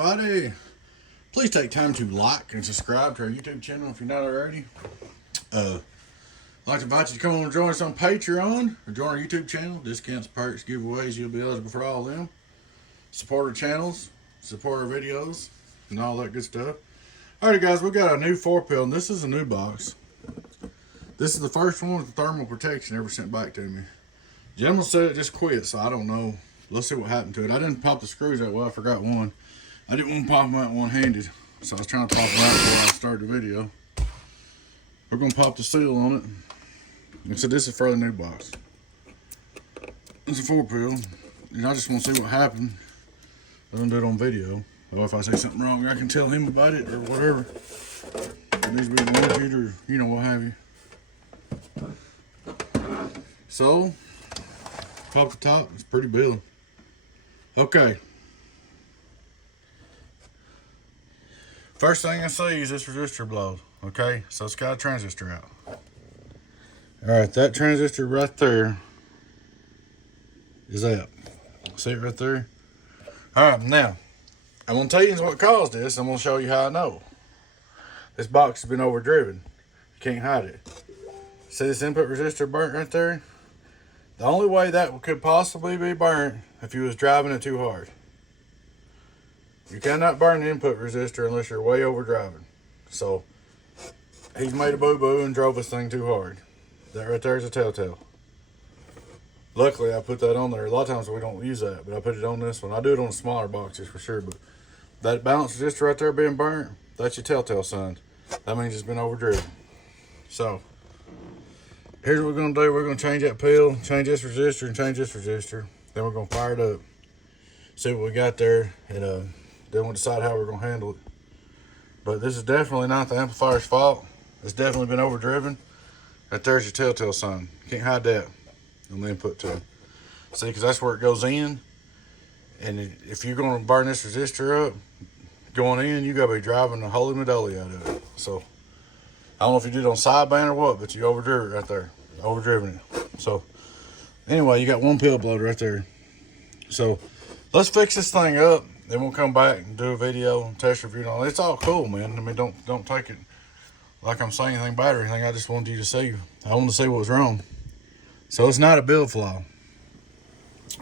everybody. Please take time to like and subscribe to our YouTube channel if you're not already. I'd like to invite you to come on and join us on Patreon or join our YouTube channel. Discounts, perks, giveaways, you'll be eligible for all of them. Support our channels, support our videos, and all that good stuff. Alright guys, we got a new 4-pill, and this is a new box. This is the first one with the thermal protection ever sent back to me. Gentleman said it just quit, so I don't know. Let's see what happened to it. I didn't pop the screws that well. I forgot one. I didn't want to pop them out one-handed, so I was trying to pop them out before I started the video. We're going to pop the seal on it. And so this is for the new box. It's a 4-pill, and I just want to see what happened. I'm going to do it on video. Or if I say something wrong, I can tell him about it or whatever. It needs to be warranted or, you know, what have you. So, pop the top. It's pretty billing. Okay. First thing I see is this resistor blows. Okay, so it's got a transistor out. Alright, that transistor right there is out. See it right there? Alright, now, I'm going to tell you what caused this. I'm going to show you how I know. This box has been overdriven. You can't hide it. See this input resistor burnt right there? The only way that could possibly be burnt if you was driving it too hard. You cannot burn the input resistor unless you're way over driving. So, he's made a boo-boo and drove this thing too hard. That right there is a telltale. Luckily, I put that on there. A lot of times we don't use that, but I put it on this one. I do it on smaller boxes for sure, but that balance resistor right there being burnt, that's your telltale sign. That means it's been overdriven. So, here's what we're going to do. We're going to change that pill, change this resistor, and change this resistor. Then we're going to fire it up, see what we got there, and then we'll decide how we're going to handle it. But this is definitely not the amplifier's fault. It's definitely been overdriven. Right there's your telltale sign. Can't hide that on the input too. See, because that's where it goes in. And if you're going to burn this resistor up, going in, you got to be driving the holy moly out of it. So, I don't know if you did it on sideband or what, but you overdriven it right there. Overdriven it. So, anyway, you got one pill blowed right there. So, let's fix this thing up. Then we'll come back and do a video and test review and all. It's all cool, man. I mean, don't take it like I'm saying anything bad or anything. I just wanted you to see. I wanted to see what was wrong. So it's not a build flaw.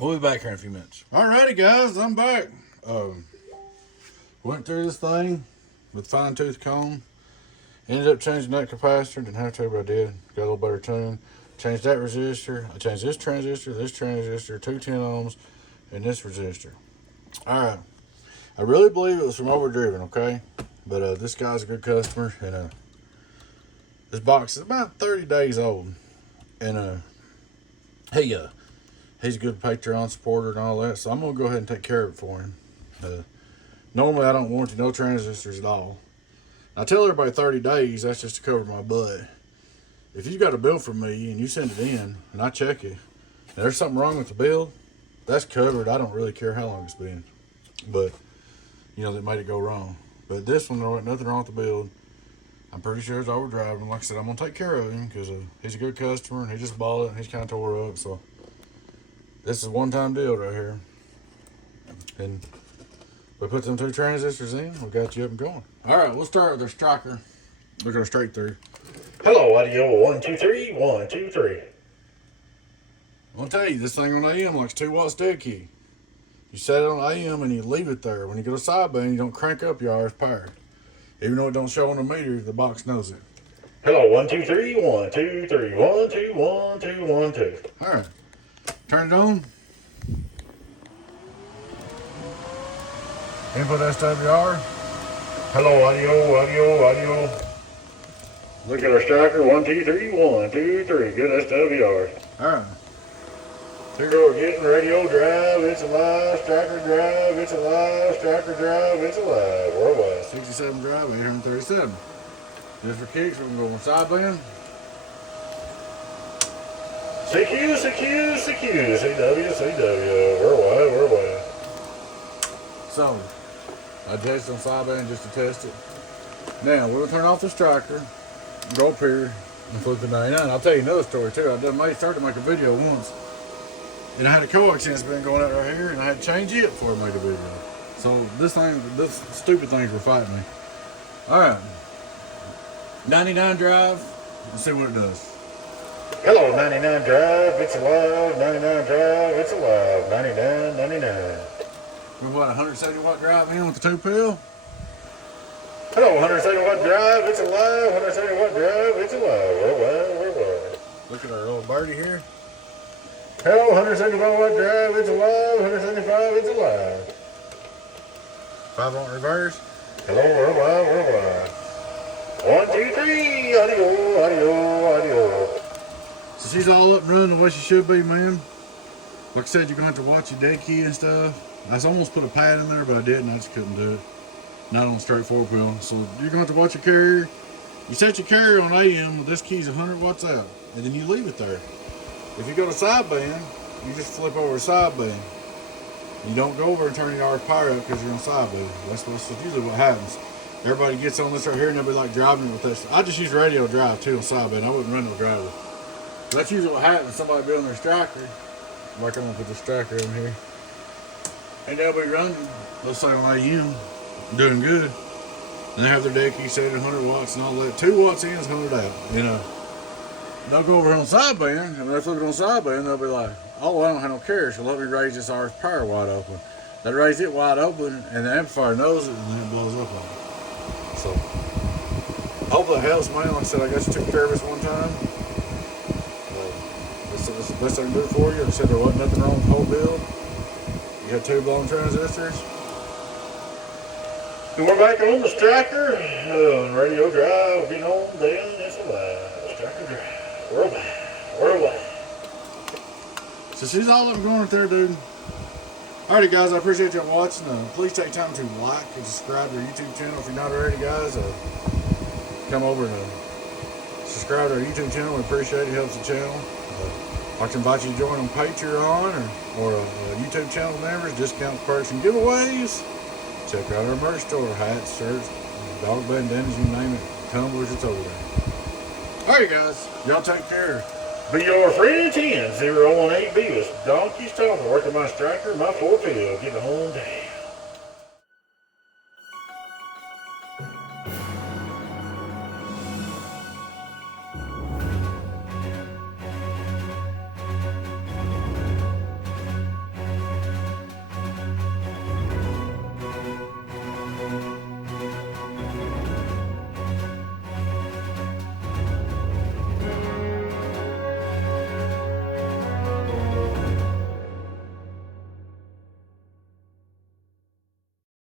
We'll be back here in a few minutes. Alrighty, guys, I'm back. Went through this thing with fine-tooth comb. Ended up changing that capacitor. Didn't have to, but I did. Got a little better tune. Changed that resistor. I changed this transistor, 2 10 ohms, and this resistor. Alright. I really believe it was from overdriven, okay? But this guy's a good customer, and this box is about 30 days old. And he's a good Patreon supporter and all that, so I'm going to go ahead and take care of it for him. Normally, I don't warranty no transistors at all. I tell everybody 30 days, that's just to cover my butt. If you got a bill from me and you send it in, and I check it, and there's something wrong with the bill, that's covered. I don't really care how long it's been. But, you know, that made it go wrong. But this one, there wasn't nothing wrong with the build. I'm pretty sure it's overdriving. Like I said, I'm going to take care of him because he's a good customer, and he just bought it, and he's kind of tore up. So, this is a one-time deal right here. And we put them 2 transistors in. We got you up and going. All right, we'll start with our striker. We're going straight through. Hello, audio 1, 2, 3, 1, 2, 3. I'm going to tell you, this thing on AM likes 2 watts dead key. You set it on AM and you leave it there. When you go to sideband, you don't crank up your RF power. Even though it don't show on the meter, the box knows it. Hello, 1, 2, 3, 1, 2, 3, 1, 2, 1, 2, 1, 2. All right, turn it on. Input SWR. Hello, audio. Look at our striker, 1, 2, 3, 1, 2, 3. Good SWR. All right. We're getting radio drive, it's alive, striker drive, it's alive, striker drive, it's alive. Worldwide. 67 drive, 837. Just for kicks, we're going to go on sideband. CW. Worldwide. So, I tested on sideband just to test it. Now, we're going to turn off the striker, go up here, and flip the 99. I'll tell you another story too. I started to make a video once. And I had a coax sense been going out right here, and I had to change it before I made a video. So this stupid thing's were fighting me. Alright. 99 drive. Let's see what it does. Hello, 99 drive, it's alive. 99 drive, it's alive. 99, 99. We're what, 170 watt drive in with the 2-pill? Hello, 170 watt drive, it's alive. 170 watt drive, it's alive. Worldwide. Look at our little birdie here. Hello, 175 watt drive, it's alive. 175, it's alive. 5 on reverse. Hello, worldwide. 1, 2, 3, audio. So she's all up and running the way she should be, man. Like I said, you're going to have to watch your dead key and stuff. I almost put a pad in there, but I didn't. I just couldn't do it. Not on straight 4-pill. So you're going to have to watch your carrier. You set your carrier on AM with this key's 100 watts out, and then you leave it there. If you go to sideband, you just flip over to sideband. You don't go over and turn your RF power up because you're on sideband. That's usually what happens. Everybody gets on this right here and they'll be like driving with this. I just use radio drive too on sideband. I wouldn't run no driver. That's usually what happens. Somebody be on their striker. Like I'm gonna put the striker in here. And they'll be running, let's say on AM, doing good. And they have their dead key set at 100 watts and all that. 2 watts in is 100 out, you know. They'll go over on sideband, and they're flipping on sideband, they'll be like, oh, I don't have no carrier, so let me raise this RF power wide open. They raise it wide open, and the amplifier knows it, and then it blows up on it. So, hopefully it helps, man. Like I said, I got you took care of this one time. That's the best I can do for you. Like I said, there wasn't nothing wrong with the whole build. You had 2 blown transistors. And we're back on the striker. Radio drive, be home, then it's alive. Striker drive. Worldwide. So she's all up and going right there, dude. Alrighty, guys, I appreciate y'all watching. Please take time to like and subscribe to our YouTube channel if you're not already, guys. Come over and subscribe to our YouTube channel. We appreciate it. It helps the channel. I'd like to invite you to join on Patreon or YouTube channel members, discounts, perks, and giveaways. Check out our merch store, hats, shirts, dog bandanas, you name it. Tumblers, it's over there. Alright, guys, y'all take care. Be your friend 10-018 Beavis. Donkey Stomper. Working my striker, my 4-pill. Getting home down.